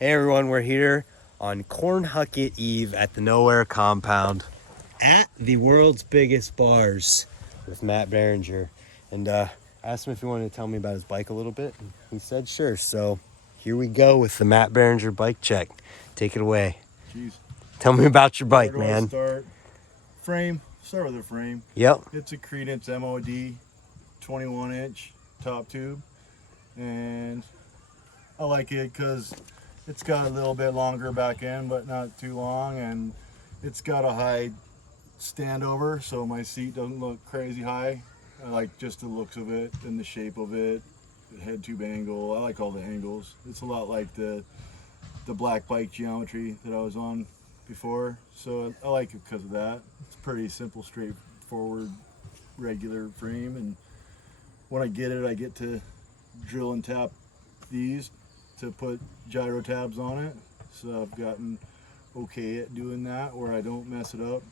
Hey everyone, we're here on Cornhucket Eve at the Nowhere compound at the world's biggest bars with Matt Beringer. And I asked him if he wanted to tell me about his bike a little bit. And he said sure. So here we go with the Matt Beringer bike check. Take it away. Jeez. Tell me about your bike, Where do I man. start? Frame. Start with the frame. Yep. It's a Credence MOD 21-inch top tube, and I like it because it's got a little bit longer back end, but not too long, and it's got a high standover, so my seat doesn't look crazy high. I like just the looks of it and the shape of it, the head tube angle. I like all the angles. It's a lot like the black bike geometry that I was on before, so I like it because of that. It's pretty simple, straightforward, regular frame, and when I get it, I get to drill and tap these to put gyro tabs on it. So I've gotten okay at doing that, where I don't mess it up.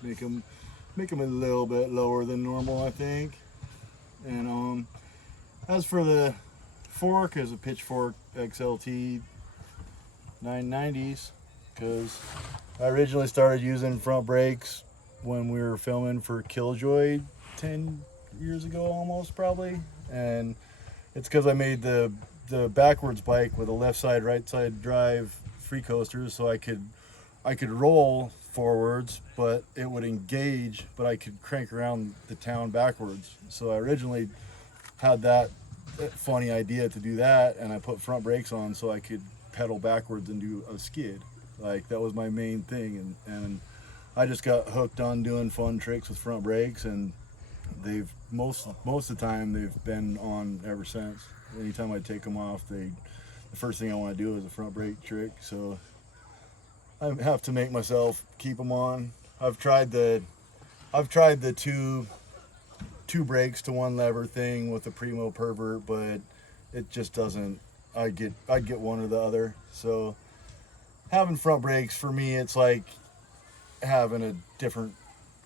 Make them a little bit lower than normal, I think. And as for the fork, is a Pitchfork XLT 990s, because I originally started using front brakes when we were filming for Killjoy 10 years ago, almost probably, and it's because I made the backwards bike with a left side, right side drive free coasters, so I could roll forwards, but it would engage, but I could crank around the town backwards. So I originally had that funny idea to do that, and I put front brakes on so I could pedal backwards and do a skid. Like, that was my main thing, and I just got hooked on doing fun tricks with front brakes, and they've most of the time they've been on ever since. Anytime I take them off, the first thing I want to do is a front brake trick, so I have to make myself keep them on. I've tried the two brakes to one lever thing with the Primo Pervert, but it just doesn't. I'd get one or the other. So having front brakes, for me, it's like having a different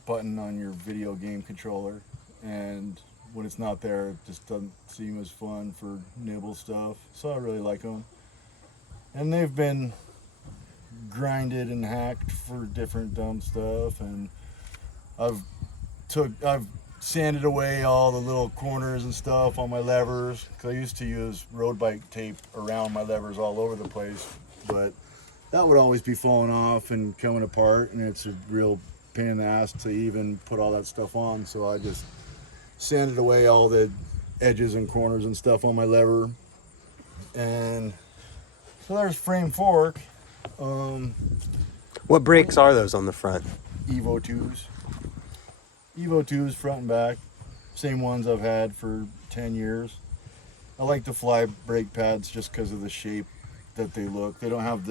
button on your video game controller, and when it's not there, it just doesn't seem as fun for nibble stuff. So I really like them, and they've been grinded and hacked for different dumb stuff, and I've sanded away all the little corners and stuff on my levers, because I used to use road bike tape around my levers all over the place, but that would always be falling off and coming apart, and it's a real pain in the ass to even put all that stuff on. So I just sanded away all the edges and corners and stuff on my lever. And so there's frame fork. What brakes are those on the front? Evo 2s. Evo 2s front and back. Same ones I've had for 10 years. I like the fly brake pads just because of the shape that they look. They don't have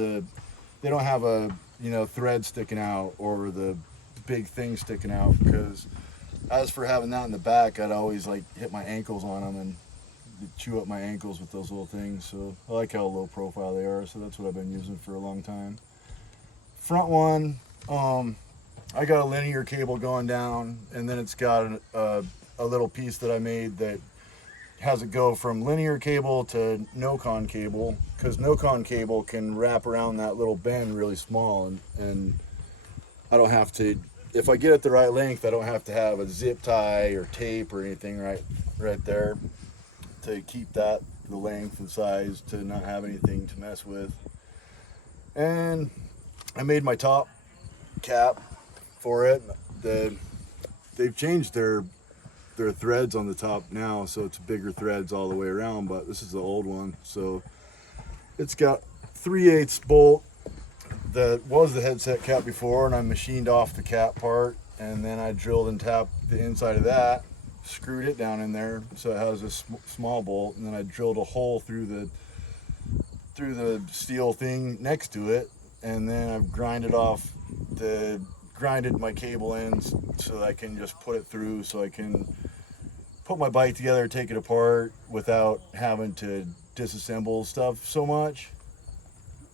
a thread sticking out or the big thing sticking out, because as for having that in the back, I'd always like hit my ankles on them and chew up my ankles with those little things. So I like how low profile they are, so that's what I've been using for a long time. Front one, I got a linear cable going down, and then it's got a little piece that I made that has it go from linear cable to no-con cable, because no-con cable can wrap around that little bend really small, and I don't have to, if I get it the right length, I don't have to have a zip tie or tape or anything right there to keep that the length and size, to not have anything to mess with. And I made my top cap for it. They've changed their threads on the top now, so it's bigger threads all the way around, but this is the old one. So it's got 3/8 bolt that was the headset cap before, and I machined off the cap part, and then I drilled and tapped the inside of that, screwed it down in there so it has a small bolt, and then I drilled a hole through the steel thing next to it, and then I've grinded my cable ends so that I can just put it through, so I can put my bike together, take it apart without having to disassemble stuff so much.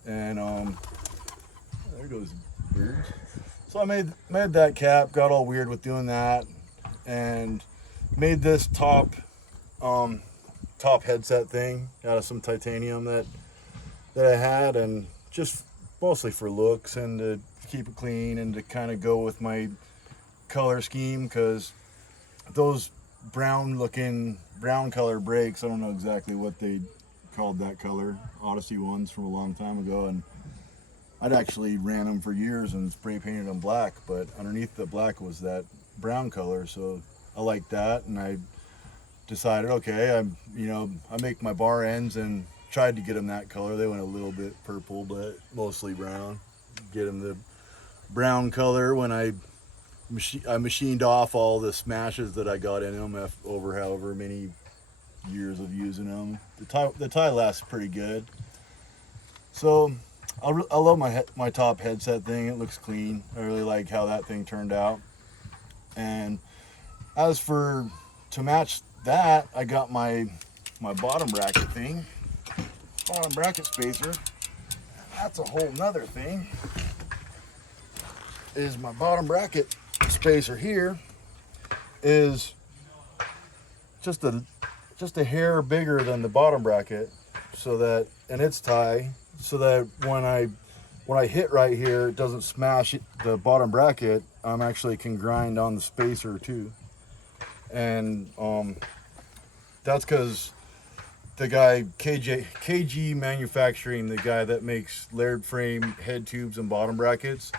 And there goes the birds. So I made that cap, got all weird with doing that, and made this top headset thing out of some titanium that that I had, and just mostly for looks and to keep it clean and to kind of go with my color scheme, because those brown color brakes, I don't know exactly what they called that color, Odyssey ones from a long time ago, and I'd actually ran them for years and spray painted them black, but underneath the black was that brown color, so I liked that, and I decided, okay, I make my bar ends and tried to get them that color. They went a little bit purple, but mostly brown. Get them the brown color when I machined off all the smashes that I got in them over however many years of using them. The tie lasts pretty good. So I love my top headset thing. It looks clean. I really like how that thing turned out. And as for to match that, I got my bottom bracket thing, bottom bracket spacer. That's a whole nother thing. Is my bottom bracket spacer here is just a hair bigger than the bottom bracket, so that, and its tie, so that when I hit right here, it doesn't smash the bottom bracket. I'm actually can grind on the spacer too, and that's because the guy KG Manufacturing, the guy that makes layered frame head tubes and bottom brackets,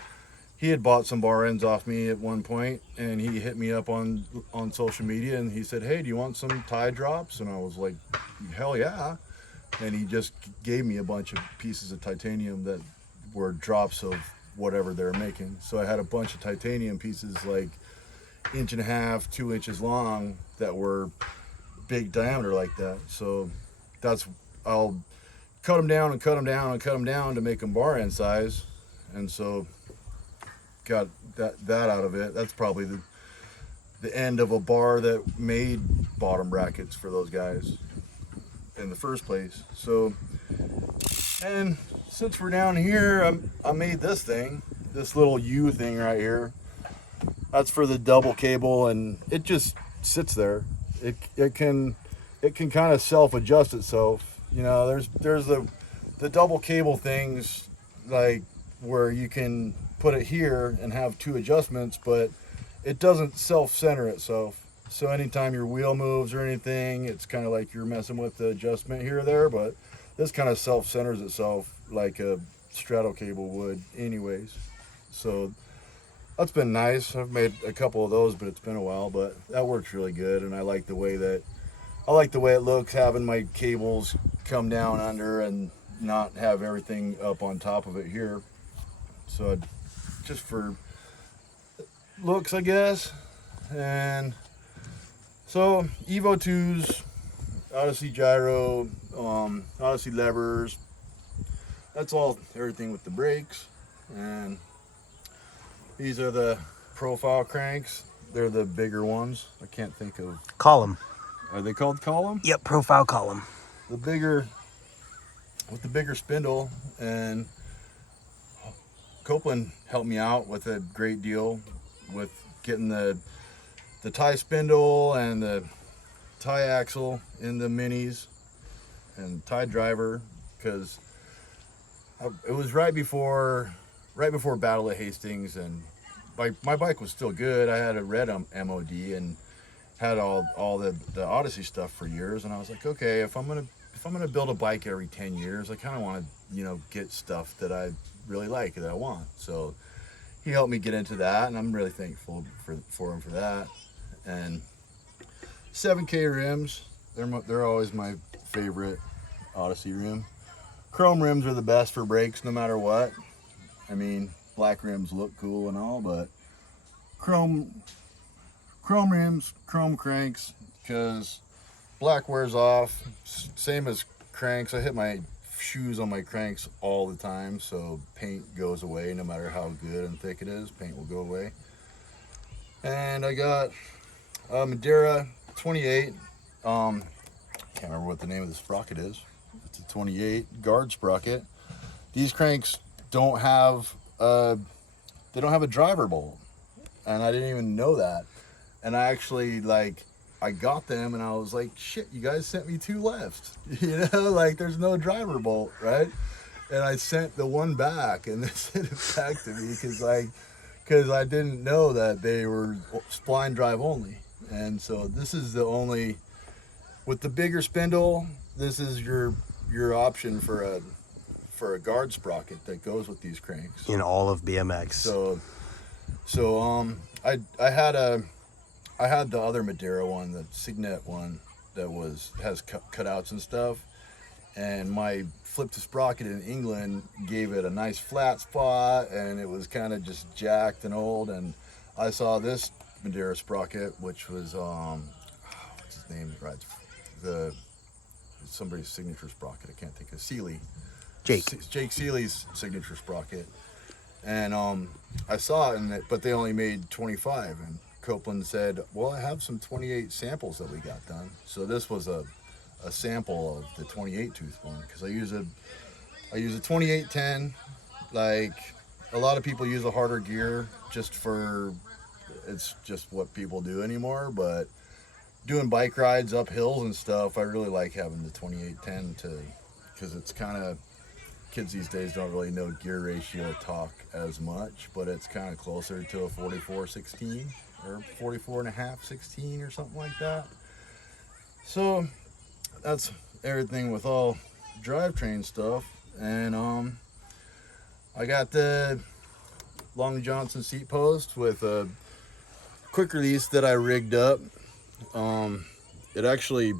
he had bought some bar ends off me at one point, and he hit me up on social media, and he said, hey, do you want some tie drops? And I was like, hell yeah. And he just gave me a bunch of pieces of titanium that were drops of whatever they're making. So I had a bunch of titanium pieces, like 1.5 inches, 2 inches long, that were big diameter like that. So I'll cut them down and cut them down and cut them down to make them bar end size. And so got that out of it. That's probably the end of a bar that made bottom brackets for those guys in the first place. So, and since we're down here, I made this thing, this little U thing right here. That's for the double cable, and it just sits there. It can kind of self-adjust itself. You know, there's the double cable things, like where you can put it here and have two adjustments, but it doesn't self-center itself. So anytime your wheel moves or anything, it's kind of like you're messing with the adjustment here or there, but this kind of self-centers itself like a straddle cable would anyways. So that's been nice. I've made a couple of those, but it's been a while, but that works really good. And I like the way it looks, having my cables come down under and not have everything up on top of it here. So just for looks, I guess. And so Evo 2s, Odyssey gyro, Odyssey levers, that's everything with the brakes. And these are the profile cranks. They're the bigger ones. I can't think of. Column. Are they called column? Yep, profile column. The bigger, with the bigger spindle. And Copeland helped me out with a great deal with getting the tie spindle and the tie axle in the minis and tie driver, because it was right before Battle of Hastings, and my bike was still good. I had a red MOD and had all the Odyssey stuff for years, and I was like, okay, if I'm gonna build a bike every 10 years, I kind of want to get stuff that I really like, that I want. So he helped me get into that, and I'm really thankful for him for that. And 7K rims, they're always my favorite Odyssey rim. Chrome rims are the best for brakes no matter what. I mean, black rims look cool and all, but chrome rims, chrome cranks, because black wears off. Same as cranks. I hit my shoes on my cranks all the time, so paint goes away no matter how good and thick it is. Paint will go away. And I got Madeira 28. Can't remember what the name of the sprocket is. It's a 28 guard sprocket. These cranks don't have a driver bolt, and I didn't even know that. And I actually, I got them and I was like, shit, you guys sent me two left. Like, there's no driver bolt, right? and I sent the one back, and they sent it back to me because I didn't know that they were spline drive only. And so this is the only, with the bigger spindle, this is your option for a guard sprocket that goes with these cranks. In all of BMX. So I had the other Madeira one, the Signet one, that has cutouts and stuff, and my flip to sprocket in England gave it a nice flat spot, and it was kind of just jacked and old. And I saw this Madeira sprocket, which was what's his name? Right, somebody's signature sprocket. I can't think of Seeley. Jake Seeley's signature sprocket, and I saw it, but they only made 25, and Copeland said, well, I have some 28 samples that we got done. So this was a sample of the 28 tooth one, because I use a 2810. Like, a lot of people use a harder gear it's just what people do anymore, but doing bike rides up hills and stuff, I really like having the 2810 because it's kind of, kids these days don't really know gear ratio talk as much, but it's kind of closer to a 44-16 or 44.5-16 or something like that. So that's everything with all drivetrain stuff. And I got the Long Johnson seat post with a quick release that I rigged up. It actually,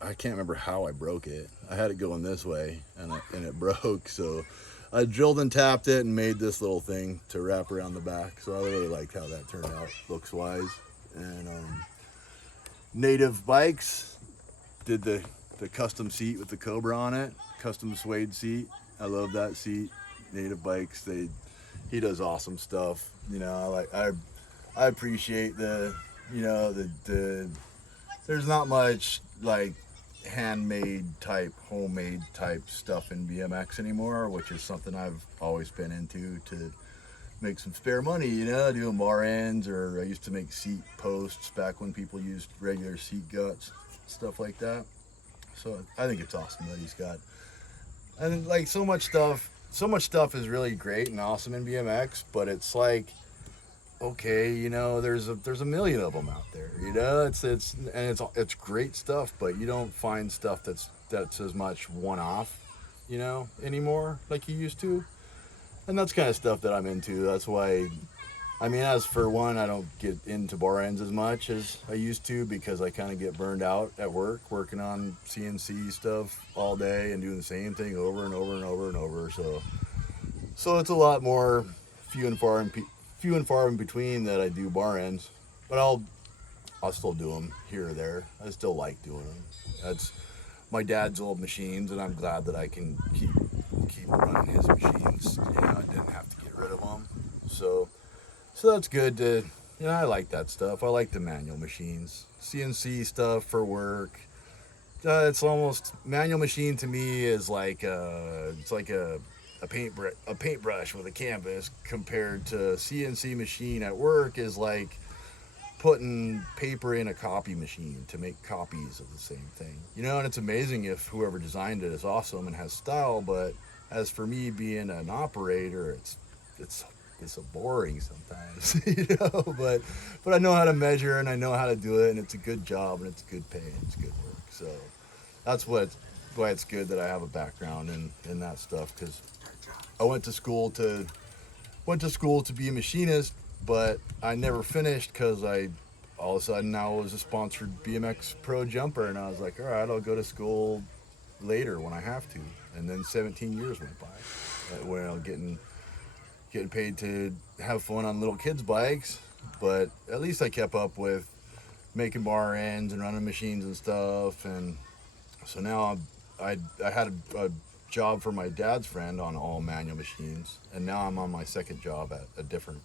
I can't remember how I broke it. I had it going this way, and it broke. So I drilled and tapped it and made this little thing to wrap around the back. So I really liked how that turned out, looks wise. And Native Bikes did the custom seat with the Cobra on it, custom suede seat. I love that seat. Native Bikes, he does awesome stuff. You know, I appreciate the there's not much like handmade type, homemade type stuff in BMX anymore, which is something I've always been into to make some spare money, you know, doing bar ends, or I used to make seat posts back when people used regular seat guts, stuff like that. So I think it's awesome that he's got, and like so much stuff is really great and awesome in BMX, but it's like, okay, you know, there's a million of them out there, you know, it's great stuff, but you don't find stuff that's as much one-off, you know, anymore like you used to. And that's kind of stuff that I'm into. That's why, I mean, as for one, I don't get into bar ends as much as I used to, because I kind of get burned out at work, working on CNC stuff all day and doing the same thing over and over and over and over. So it's a lot more few and far in between that I do bar ends, but I'll still do them here or there. I still like doing them. That's my dad's old machines, and I'm glad that I can keep running his machines. You know, I didn't have to get rid of them. So that's good to, you know, I like that stuff. I like the manual machines. CNC stuff for work. It's almost, manual machine to me is like it's like a paintbrush with a canvas, compared to CNC machine at work is like putting paper in a copy machine to make copies of the same thing, you know. And it's amazing if whoever designed it is awesome and has style, but as for me being an operator, it's so boring sometimes, you know. But I know how to measure, and I know how to do it, and it's a good job, and it's good pay, and it's good work. So that's why it's good that I have a background in that stuff, because I went to school to be a machinist, but I never finished because all of a sudden I was a sponsored BMX pro jumper, and I was like, all right, I'll go to school later when I have to. And then 17 years went by when I was getting paid to have fun on little kids' bikes, but at least I kept up with making bar ends and running machines and stuff. And so now I had a job for my dad's friend on all manual machines, and now I'm on my second job at a different.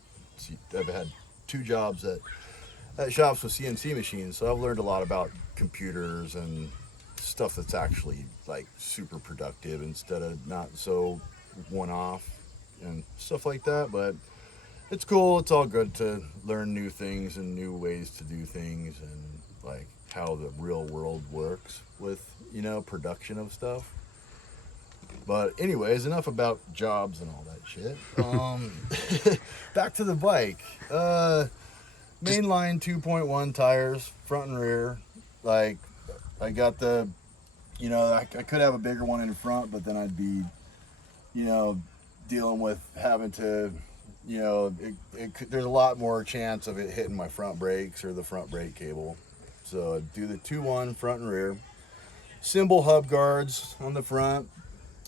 I've had 2 jobs at shops with CNC machines, so I've learned a lot about computers and stuff that's actually like super productive instead of not so one-off and stuff like that. But it's cool. It's all good to learn new things and new ways to do things, and like how the real world works with, you know, production of stuff. But anyways, enough about jobs and all that shit. Back to the bike. Mainline 2.1 tires, front and rear. Like, I got the, I could have a bigger one in front, but then I'd be, dealing with having to, there's a lot more chance of it hitting my front brakes or the front brake cable. So I'd do the 2.1 front and rear. Symbol hub guards on the front.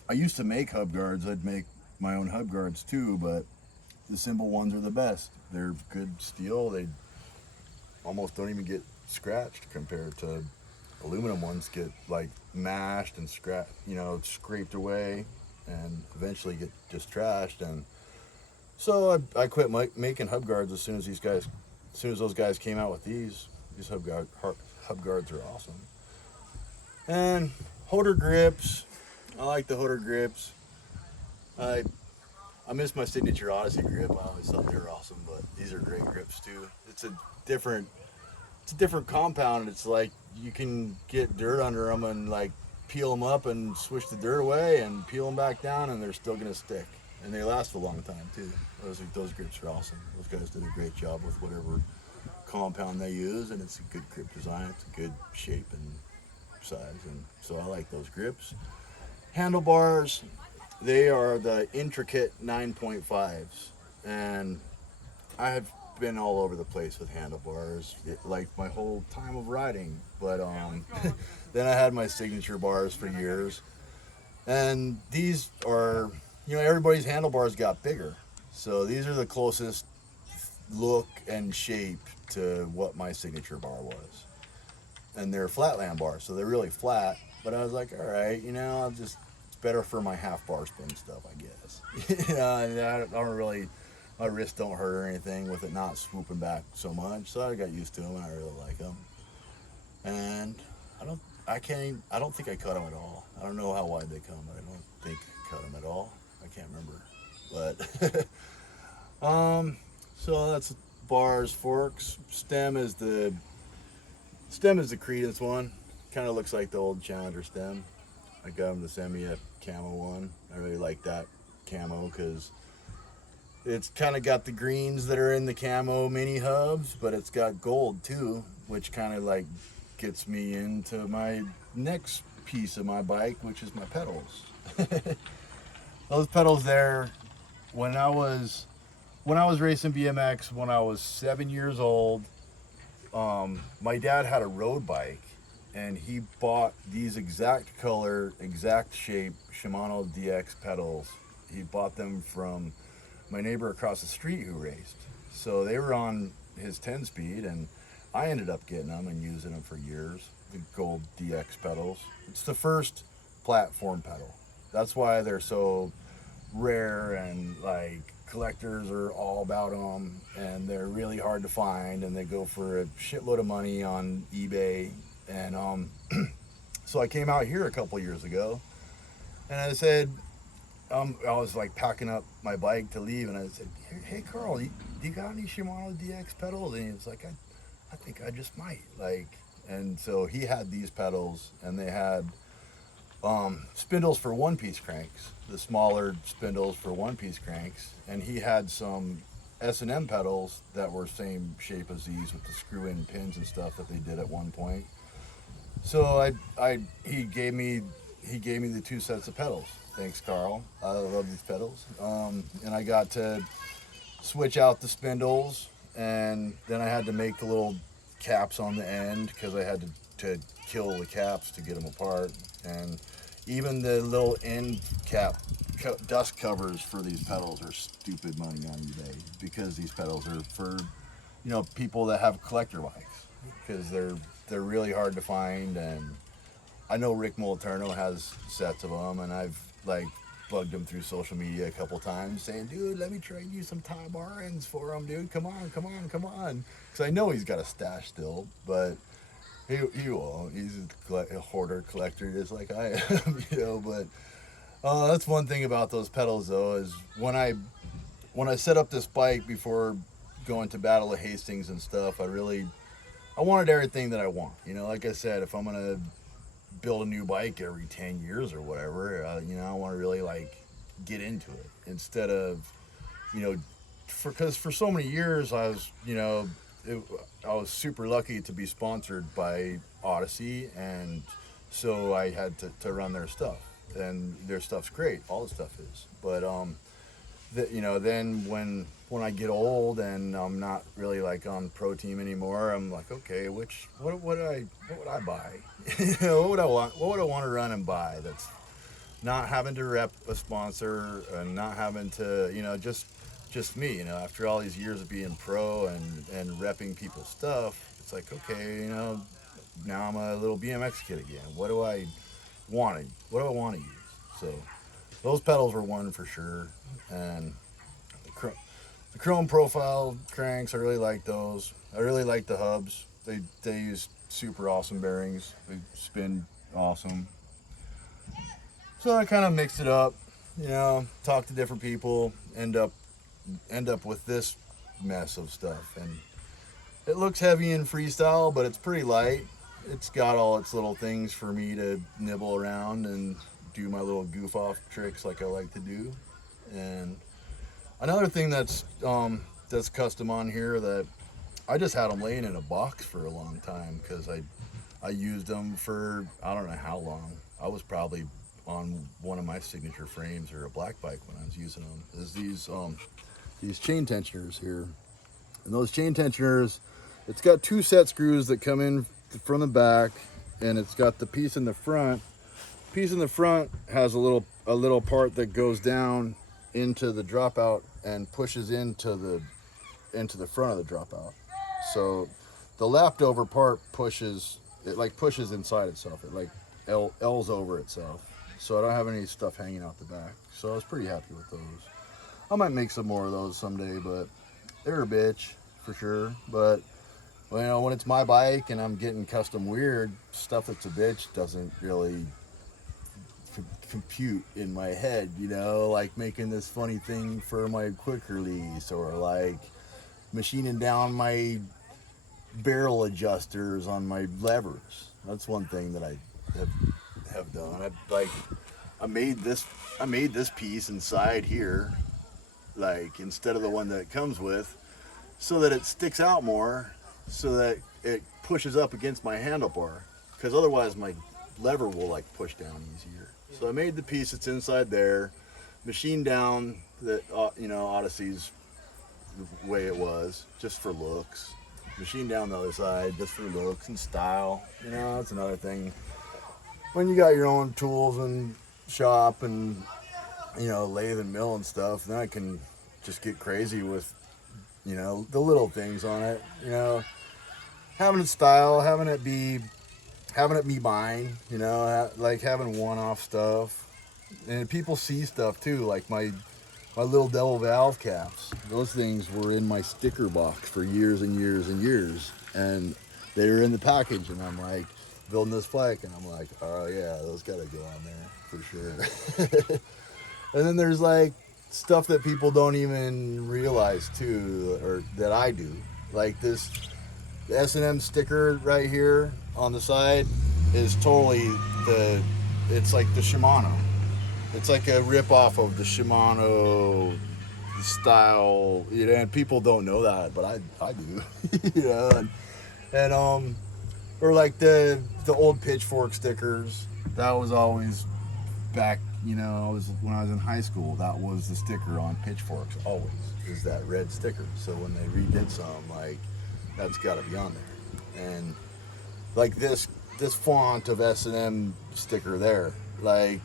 I used to make hub guards. I'd make my own hub guards too, but the symbol ones are the best. They're good steel. They almost don't even get scratched compared to aluminum ones get like mashed and scraped away and eventually get just trashed. And so I quit making hub guards as soon as those guys came out with these hub guards are awesome. And Hoder grips. I like the Hoder grips. I miss my Signature Odyssey grip. I always thought they were awesome, but these are great grips too. It's a different compound. It's like you can get dirt under them and like peel them up and swish the dirt away and peel them back down, and they're still gonna stick. And they last a long time too. Those grips are awesome. Those guys did a great job with whatever compound they use, and it's a good grip design. It's a good shape and size, and so I like those grips. Handlebars, they are the intricate 9.5s, and I have been all over the place with handlebars, like my whole time of riding. But then I had my signature bars for years, and these are, everybody's handlebars got bigger, so these are the closest look and shape to what my signature bar was. And they're flatland bars, so they're really flat. But I was like, all right, it's better for my half bar spin stuff, I guess. And I don't really, my wrists don't hurt or anything with it not swooping back so much. So I got used to them, and I really like them. And I don't think I cut them at all. I don't know how wide they come, but I don't think I cut them at all. I can't remember. But so that's bars, forks. Stem is the Credence one. Kind of looks like the old Challenger stem. I got them to send me a camo one. I really like that camo because it's kind of got the greens that are in the camo mini hubs, but it's got gold too, which kind of like gets me into my next piece of my bike, which is my pedals. Those pedals there, when I was racing BMX when I was 7 years old, my dad had a road bike, and he bought these exact color, exact shape Shimano DX pedals. He bought them from my neighbor across the street who raced. So they were on his 10-speed, and I ended up getting them and using them for years, the gold DX pedals. It's the first platform pedal. That's why they're so rare, and like collectors are all about them, and they're really hard to find, and they go for a shitload of money on eBay. And so I came out here a couple years ago, and I said, I was like packing up my bike to leave, and I said, hey Carl, do you got any Shimano DX pedals? And he was like, I think I just might, like. And so he had these pedals, and they had spindles for one-piece cranks, the smaller spindles for one-piece cranks, and he had some S&M pedals that were same shape as these with the screw-in pins and stuff that they did at one point. So he gave me the 2 sets of pedals. Thanks, Carl. I love these pedals. And I got to switch out the spindles, and then I had to make the little caps on the end because I had to kill the caps to get them apart. And even the little end cap dust covers for these pedals are stupid money on eBay, because these pedals are for people that have collector bikes, because they're really hard to find. And I know Rick Moliterno has sets of them, and I've like bugged him through social media a couple times saying, dude, let me trade you some tie bar ends for them, dude. Come on. Because I know he's got a stash still, but he won't. He's a hoarder collector just like I am, But that's one thing about those pedals, though, is when I set up this bike before going to Battle of Hastings and stuff, I wanted everything that I want. Like I said, if I'm gonna build a new bike every 10 years or whatever. You know, I want to really like get into it instead of, you know, because for so many years I was, you know, I was super lucky to be sponsored by Odyssey, and so I had to run their stuff, and their stuff's great. All the stuff is, but you know, then when I get old and I'm not really like on pro team anymore, I'm like, okay, what would I buy? You know, what would I want to run and buy that's not having to rep a sponsor and not having to, you know, just me, you know, after all these years of being pro and repping people's stuff, it's like, okay, you know, now I'm a little BMX kid again. What do I want to use? So those pedals were one for sure. And the chrome profile cranks, I really like those. I really like the hubs. They use super awesome bearings. They spin awesome. So I kind of mixed it up, you know, talk to different people, end up with this mess of stuff. And it looks heavy in freestyle, but it's pretty light. It's got all its little things for me to nibble around and do my little goof off tricks like I like to do. And another thing that's custom on here, that I just had them laying in a box for a long time because I used them for I don't know how long. I was probably on one of my signature frames or a black bike when I was using them. Is these chain tensioners here, and those chain tensioners, it's got two set screws that come in from the back, and it's got the piece in the front. Piece in the front has a little part that goes down into the dropout and pushes into the front of the dropout. So the leftover part pushes inside itself. It like L's over itself. So I don't have any stuff hanging out the back. So I was pretty happy with those. I might make some more of those someday, but they're a bitch for sure. But well, you know, when it's my bike and I'm getting custom weird stuff that's a bitch, doesn't really compute in my head, you know, like making this funny thing for my quick release, or like machining down my barrel adjusters on my levers. That's one thing that I have done. I made this piece inside here, like instead of the one that it comes with, so that it sticks out more, so that it pushes up against my handlebar, because otherwise my lever will like push down easier. So I made the piece that's inside there, machined down that you know, Odyssey's the way it was, just for looks. Machined down the other side just for looks and style. You know, that's another thing. When you got your own tools and shop and, you know, lathe and mill and stuff, then I can just get crazy with, you know, the little things on it. You know, having it style, having it be mine, you know, like having one-off stuff. And people see stuff too, like my little devil valve caps. Those things were in my sticker box for years and years and years, and they were in the package, and I'm like building this bike, and I'm like, oh yeah, those gotta go on there for sure. And then there's like stuff that people don't even realize too, or that I do, like this S&M sticker right here on the side is totally it's like the Shimano. It's like a rip off of the Shimano style, you know, and people don't know that, but I do. You know, and or like the old Pitchfork stickers. That was always back, you know, when I was in high school, that was the sticker on Pitchforks always, is that red sticker. So when they redid some, like, that's got to be on there. And like this font of S&M sticker there, like,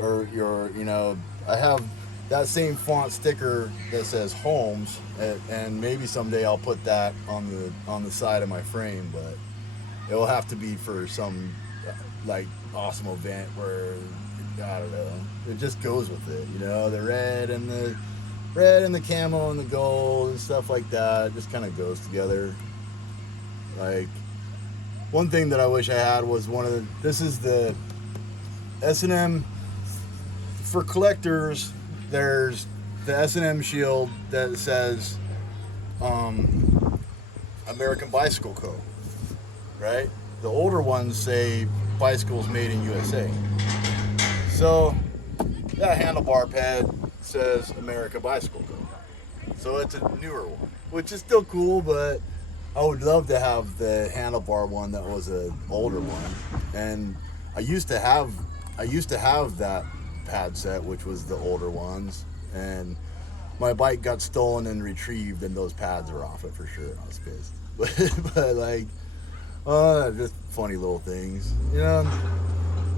or you know, I have that same font sticker that says Holmes, and maybe someday I'll put that on the side of my frame, but it will have to be for some like awesome event where, I don't know, it just goes with it, you know, the red and the camo and the gold and stuff like that. It just kind of goes together. Like, one thing that I wish I had was this is the S&M for collectors. There's the S&M shield that says American Bicycle Co. Right? The older ones say bicycles made in USA. So that handlebar pad says America Bicycle Co. So it's a newer one, which is still cool, but I would love to have the handlebar one that was an older one. And I used to have that pad set, which was the older ones, and my bike got stolen and retrieved, and those pads are off it for sure. I was pissed, but like, just funny little things, you know.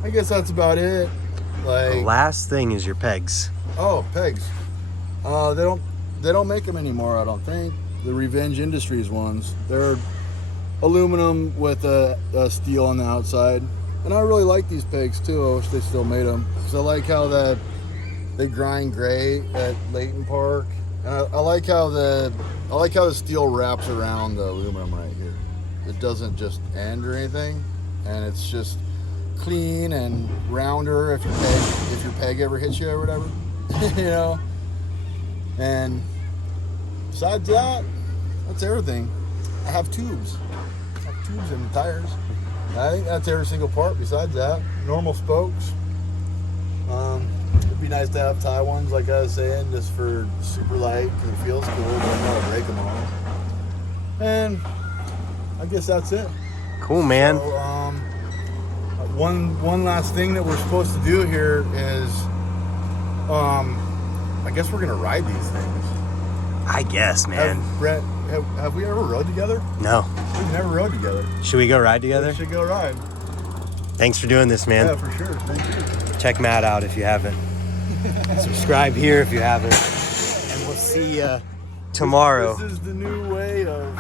I guess that's about it. Like, The last thing is your pegs. oh, pegs. They don't make them anymore, I don't think. The Revenge Industries ones. They're aluminum with a steel on the outside. And I really like these pegs too. I wish they still made them. Because I like how they grind great at Layton Park. And I like how the steel wraps around the aluminum right here. It doesn't just end or anything. And it's just clean and rounder if your peg ever hits you or whatever. You know? And besides that, that's everything. I have tubes. In the tires. I think that's every single part. Besides that, normal spokes. It'd be nice to have tie ones, like I was saying, just for super light because it feels cool, but I'm not gonna break them all. And I guess that's it. Cool, man. So, one last thing that we're supposed to do here is, I guess we're gonna ride these things. I guess, man. Brent, have we ever rode together? No. We've never rode together. Should we go ride together? We should go ride. Thanks for doing this, man. Yeah, for sure. Thank you. Check Matt out if you haven't. Subscribe here if you haven't. And we'll see you tomorrow. This is the new way of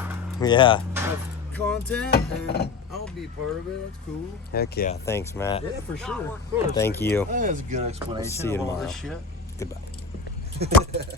content, and I'll be part of it. That's cool. Heck yeah. Thanks, Matt. Yeah, for sure. Of course. Thank you. That is a good explanation See you of all tomorrow. this shit. Goodbye.